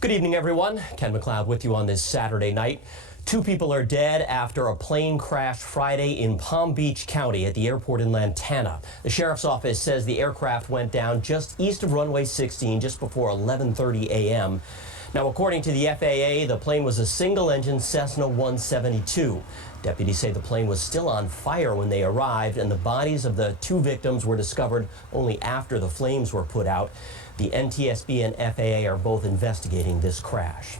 Good evening, everyone. Ken McLeod with you on this Saturday night. 2 people are dead after a plane crashed Friday in Palm Beach County at the airport in Lantana. The sheriff's office says the aircraft went down just east of runway 16 just before 11:30 a.m. Now, according to the FAA, the plane was a single-engine Cessna 172. Deputies say the plane was still on fire when they arrived, and the bodies of the 2 victims were discovered only after the flames were put out. The NTSB and FAA are both investigating this crash.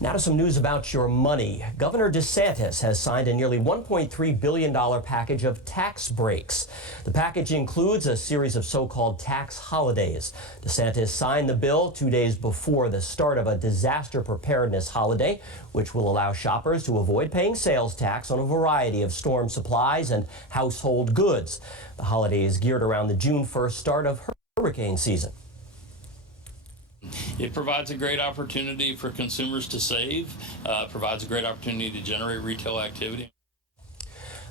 Now to some news about your money. Governor DeSantis has signed a nearly $1.3 billion package of tax breaks. The package includes a series of so-called tax holidays. DeSantis signed the bill 2 days before the start of a disaster preparedness holiday, which will allow shoppers to avoid paying sales tax on a variety of storm supplies and household goods. The holiday is geared around the June 1st start of hurricane season. It provides a great opportunity for consumers to save, provides a great opportunity to generate retail activity.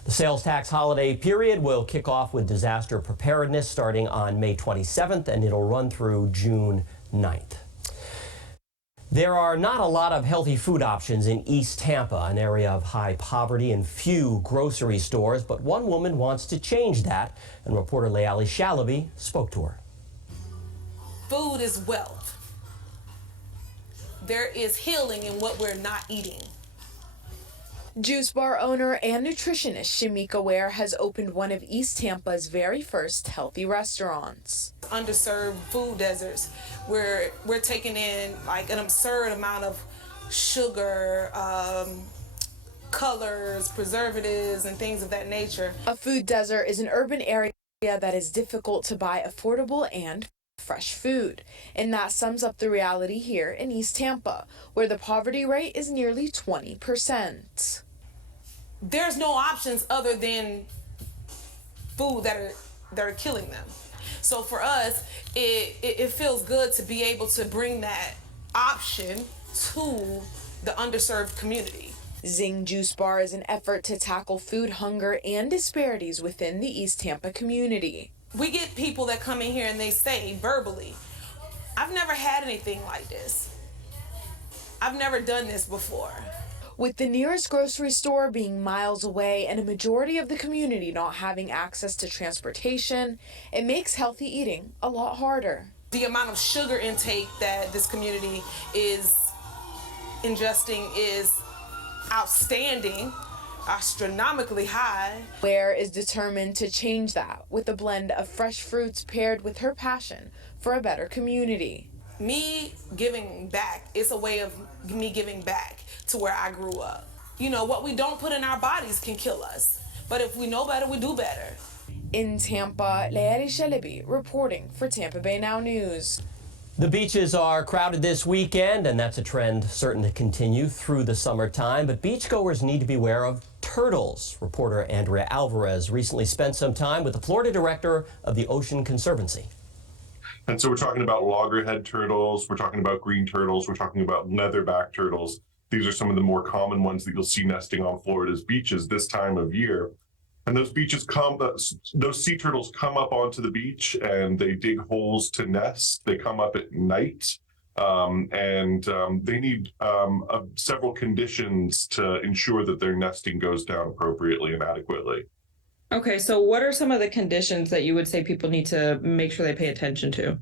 The sales tax holiday period will kick off with disaster preparedness starting on May 27th, and it'll run through June 9th. There are not a lot of healthy food options in East Tampa, an area of high poverty and few grocery stores, but one woman wants to change that, and reporter Leali Shalaby spoke to her. Food is wealth. There is healing in what we're not eating. Juice bar owner and nutritionist Shamika Ware has opened one of East Tampa's very first healthy restaurants. Underserved food deserts where we're taking in like an absurd amount of sugar, colors, preservatives, and things of that nature. A food desert is an urban area that is difficult to buy affordable and fresh food, and that sums up the reality here in East Tampa, where the poverty rate is nearly 20%. There's no options other than food that are killing them. So for us, it feels good to be able to bring that option to the underserved community. Zing Juice Bar is an effort to tackle food hunger and disparities within the East Tampa community. We get people that come in here and they say verbally, I've never had anything like this. I've never done this before. With the nearest grocery store being miles away and a majority of the community not having access to transportation, it makes healthy eating a lot harder. The amount of sugar intake that this community is ingesting is outstanding. Astronomically high. Ware is determined to change that with a blend of fresh fruits paired with her passion for a better community. Me giving back, it's a way of me giving back to where I grew up. You know, what we don't put in our bodies can kill us, but if we know better, we do better. In Tampa, Leali Shalaby reporting for Tampa Bay Now News. The beaches are crowded this weekend, and that's a trend certain to continue through the summertime, but beachgoers need to beware of turtles. Reporter Andrea Alvarez recently spent some time with the Florida director of the Ocean Conservancy. And so we're talking about loggerhead turtles, we're talking about green turtles, we're talking about leatherback turtles. These are some of the more common ones that you'll see nesting on Florida's beaches this time of year. And those sea turtles come up onto the beach and they dig holes to nest. They come up at night, and they need several conditions to ensure that their nesting goes down appropriately and adequately. Okay, so what are some of the conditions that you would say people need to make sure they pay attention to?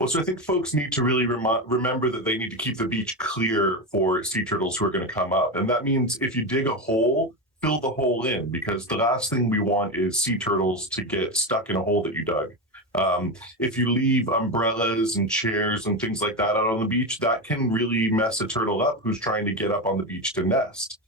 Well, so I think folks need to really remember that they need to keep the beach clear for sea turtles who are going to come up. And that means if you dig a hole, fill the hole in, because the last thing we want is sea turtles to get stuck in a hole that you dug. If you leave umbrellas and chairs and things like that out on the beach, that can really mess a turtle up who's trying to get up on the beach to nest.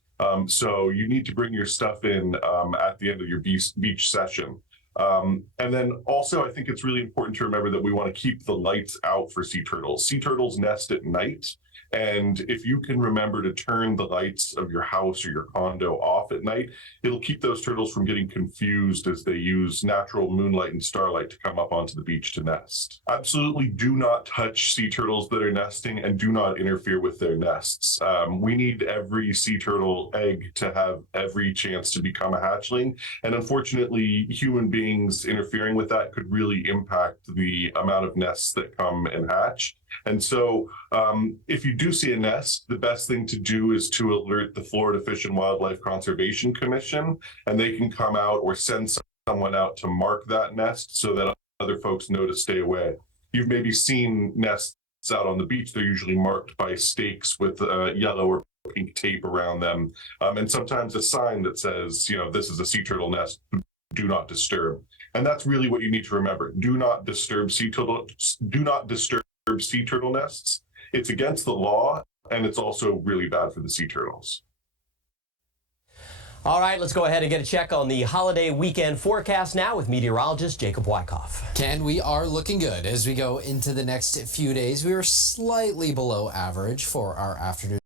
So you need to bring your stuff in at the end of your beach session. And then also, I think it's really important to remember that we want to keep the lights out for sea turtles. Sea turtles nest at night. And if you can remember to turn the lights of your house or your condo off at night, it'll keep those turtles from getting confused as they use natural moonlight and starlight to come up onto the beach to nest. Absolutely do not touch sea turtles that are nesting and do not interfere with their nests. We need every sea turtle egg to have every chance to become a hatchling. And unfortunately, human beings interfering with that could really impact the amount of nests that come and hatch. And so if you you do see a nest, the best thing to do is to alert the Florida Fish and Wildlife Conservation Commission, and they can come out or send someone out to mark that nest so that other folks know to stay away. You've maybe seen nests out on the beach. They're usually marked by stakes with yellow or pink tape around them, and sometimes a sign that says, this is a sea turtle nest, do not disturb. And that's really what you need to remember. Do not disturb sea turtle nests. It's against the law, and it's also really bad for the sea turtles. All right, let's go ahead and get a check on the holiday weekend forecast now with meteorologist Jacob Wyckoff. Ken, we are looking good as we go into the next few days. We are slightly below average for our afternoon